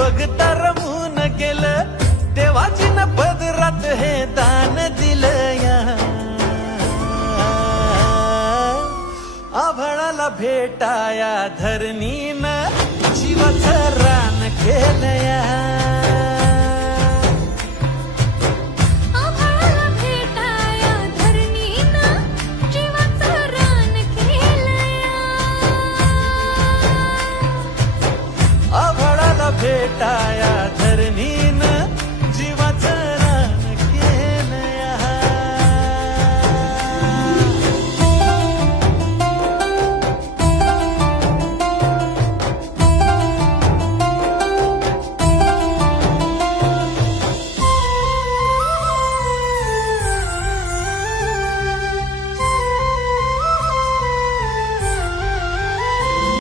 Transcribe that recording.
बघता रमून गेलं देवाची न पदरात हे दान दिलं या आभाळाला भेटाया धरणीनं जीवाचं रान केलं या आभाळाला भेटाया धरणीनं जीवाचं रान केलंया आभाळाला भेटाया धरणी